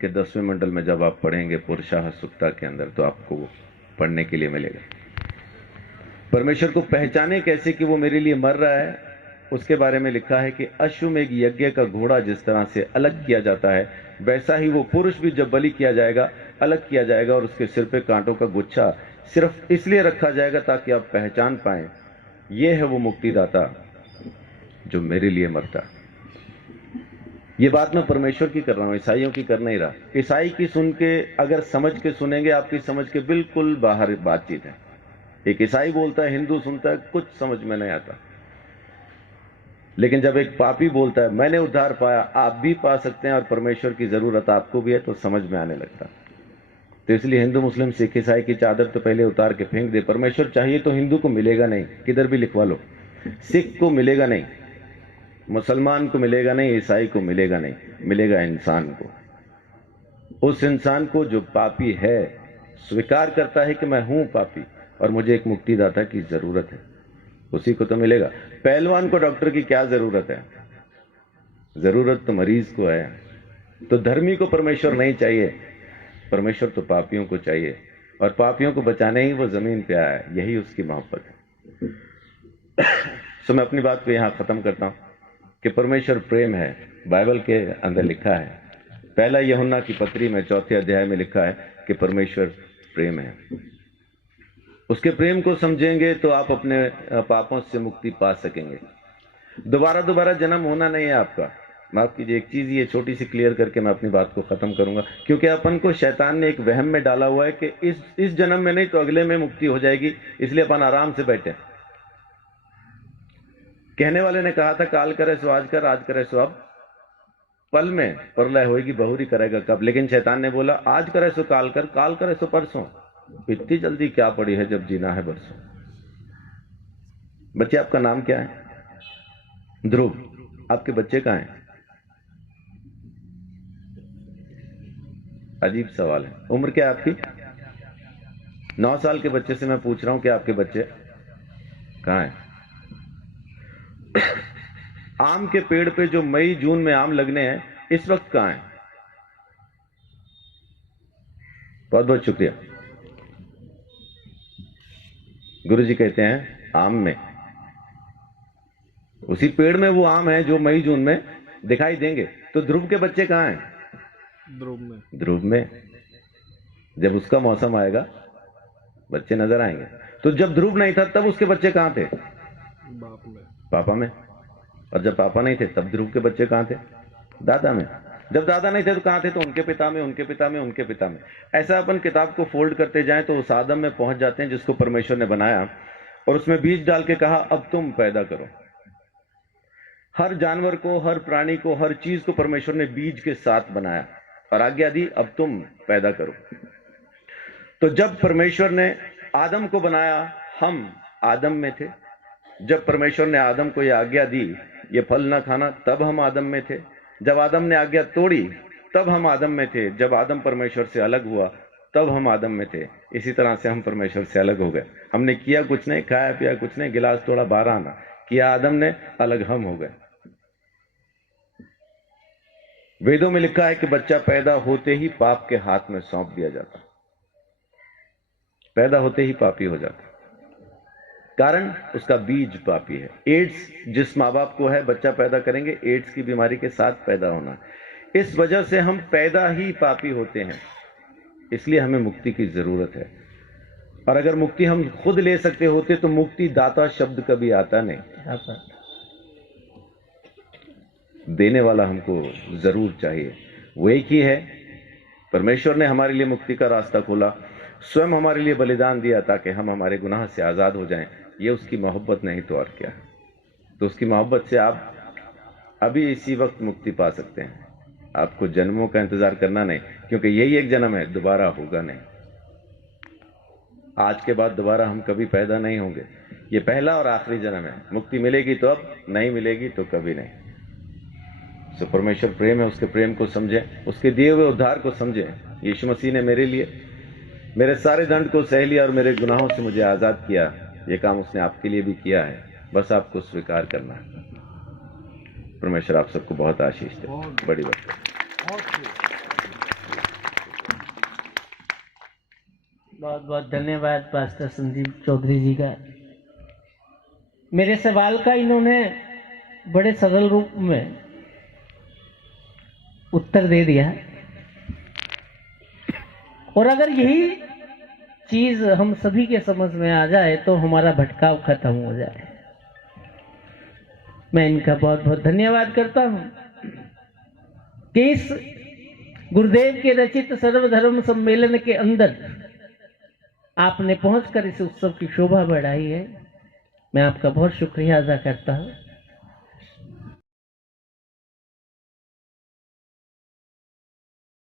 के 10वें मंडल में जब आप पढ़ेंगे पुरुषाः सुक्ता के अंदर, तो आपको वो पढ़ने के लिए मिलेगा। परमेश्वर को पहचाने कैसे कि वो मेरे लिए मर रहा है, उसके बारे में लिखा है कि अश्वमेघ यज्ञ का घोड़ा जिस तरह से अलग किया जाता है, वैसा ही वो पुरुष भी जब बलि किया जाएगा, अलग किया जाएगा, और उसके सिर पे कांटों का गुच्छा सिर्फ इसलिए रखा जाएगा ताकि आप पहचान पाएं, ये है वो मुक्तिदाता जो मेरे लिए मरता। ये बात मैं परमेश्वर की कर रहा हूं, ईसाइयों की कर नहीं रहा। ईसाई की सुन के अगर समझ के सुनेंगे, आपकी समझ के बिल्कुल बाहर बातचीत है। एक ईसाई बोलता है, हिंदू सुनता है, कुछ समझ में नहीं आता। लेकिन जब एक पापी बोलता है मैंने उद्धार पाया, आप भी पा सकते हैं और परमेश्वर की जरूरत आपको भी है, तो समझ में आने लगता। तो इसलिए हिंदू मुस्लिम सिख ईसाई की चादर तो पहले उतार के फेंक दे। परमेश्वर चाहिए तो हिंदू को मिलेगा नहीं, किधर भी लिखवा लो। सिख को मिलेगा नहीं, मुसलमान को मिलेगा नहीं, ईसाई को मिलेगा नहीं, मिलेगा इंसान को। उस इंसान को जो पापी है, स्वीकार करता है कि मैं हूं पापी और मुझे एक मुक्तिदाता की जरूरत है, उसी को तो मिलेगा। पहलवान को डॉक्टर की क्या जरूरत है? जरूरत तो मरीज को है। तो धर्मी को परमेश्वर नहीं चाहिए, परमेश्वर तो पापियों को चाहिए, और पापियों को बचाने ही वो जमीन पे आया है, यही उसकी मोहब्बत है। तो मैं अपनी बात को यहां खत्म करता हूं कि परमेश्वर प्रेम है। बाइबल के अंदर लिखा है, पहला यूहन्ना की पत्री में 4 अध्याय में लिखा है कि परमेश्वर प्रेम है। उसके प्रेम को समझेंगे तो आप अपने पापों से मुक्ति पा सकेंगे। दोबारा जन्म होना नहीं है आपका। माफ कीजिए, एक चीज ये छोटी सी क्लियर करके मैं अपनी बात को खत्म करूंगा, क्योंकि अपन को शैतान ने एक वहम में डाला हुआ है कि इस जन्म में नहीं तो अगले में मुक्ति हो जाएगी, इसलिए अपन आराम से बैठे। कहने वाले ने कहा था काल करे सो आज कर, आज करे सो अब, पल में प्रलय होगी, बहुरी करेगा कब। लेकिन शैतान ने बोला आज करे सो काल कर, काल करे सो परसों। इतनी जल्दी क्या पड़ी है जब जीना है बरसों। बच्चे, आपका नाम क्या है? ध्रुव। आपके बच्चे कहाँ हैं? अजीब सवाल है। उम्र क्या है आपकी? 9 साल के बच्चे से मैं पूछ रहा हूं कि आपके बच्चे कहाँ हैं? आम के पेड़ पे जो मई जून में आम लगने हैं, इस वक्त कहाँ हैं? बहुत बहुत शुक्रिया। गुरुजी कहते हैं आम में, उसी पेड़ में वो आम है जो मई जून में दिखाई देंगे। तो ध्रुव के बच्चे कहाँ हैं? ध्रुव में। जब उसका मौसम आएगा बच्चे नजर आएंगे। तो जब ध्रुव नहीं था तब उसके बच्चे कहाँ थे? बाप में, पापा में। और जब पापा नहीं थे तब ध्रुव के बच्चे कहाँ थे? दादा में। जब दादा नहीं थे तो कहाँ थे? तो उनके पिता में, उनके पिता में, उनके पिता में। ऐसा अपन किताब को फोल्ड करते जाएं तो उस आदम में पहुंच जाते हैं जिसको परमेश्वर ने बनाया, और उसमें बीज डाल के कहा अब तुम पैदा करो। हर जानवर को, हर प्राणी को, हर चीज को परमेश्वर ने बीज के साथ बनाया और आज्ञा दी अब तुम पैदा करो। तो जब परमेश्वर ने आदम को बनाया, हम आदम में थे। जब परमेश्वर ने आदम को यह आज्ञा दी ये फल ना खाना, तब हम आदम में थे। जब आदम ने आज्ञा तोड़ी तब हम आदम में थे। जब आदम परमेश्वर से अलग हुआ तब हम आदम में थे। इसी तरह से हम परमेश्वर से अलग हो गए। हमने किया कुछ नहीं, खाया पिया कुछ नहीं, गिलास तोड़ा 12 आना किया आदम ने, अलग हम हो गए। वेदों में लिखा है कि बच्चा पैदा होते ही पाप के हाथ में सौंप दिया जाता, पैदा होते ही पापी हो जाता, कारण उसका बीज पापी है। एड्स जिस माँ बाप को है, बच्चा पैदा करेंगे एड्स की बीमारी के साथ पैदा होना। इस वजह से हम पैदा ही पापी होते हैं, इसलिए हमें मुक्ति की जरूरत है। और अगर मुक्ति हम खुद ले सकते होते तो मुक्ति दाता शब्द कभी आता नहीं। देने वाला हमको जरूर चाहिए, वो एक ही है। परमेश्वर ने हमारे लिए मुक्ति का रास्ता खोला, स्वयं हमारे लिए बलिदान दिया ताकि हम हमारे गुनाह से आजाद हो जाएं। ये उसकी मोहब्बत नहीं तो और क्या है। तो उसकी मोहब्बत से आप अभी इसी वक्त मुक्ति पा सकते हैं। आपको जन्मों का इंतजार करना नहीं, क्योंकि यही एक जन्म है, दोबारा होगा नहीं। आज के बाद दोबारा हम कभी पैदा नहीं होंगे। ये पहला और आखिरी जन्म है। मुक्ति मिलेगी तो अब, नहीं मिलेगी तो कभी नहीं। सो परमेश्वर प्रेम है, उसके प्रेम को समझें, उसके दिए हुए उद्धार को समझें। यीशु मसीह ने मेरे लिए मेरे सारे दंड को सह लिया और मेरे गुनाहों से मुझे आजाद किया। ये काम उसने आपके लिए भी किया है, बस आपको स्वीकार करना है। परमेश्वर आप सबको बहुत आशीष दे। बड़ी बात। बहुत बहुत धन्यवाद पास्टर संदीप चौधरी जी का। मेरे सवाल का इन्होंने बड़े सरल रूप में उत्तर दे दिया, और अगर यही चीज हम सभी के समझ में आ जाए तो हमारा भटकाव खत्म हो जाए। मैं इनका बहुत बहुत धन्यवाद करता हूं कि इस गुरुदेव के रचित सर्वधर्म सम्मेलन के अंदर आपने पहुंचकर इस उत्सव की शोभा बढ़ाई है। मैं आपका बहुत शुक्रिया अदा करता हूं।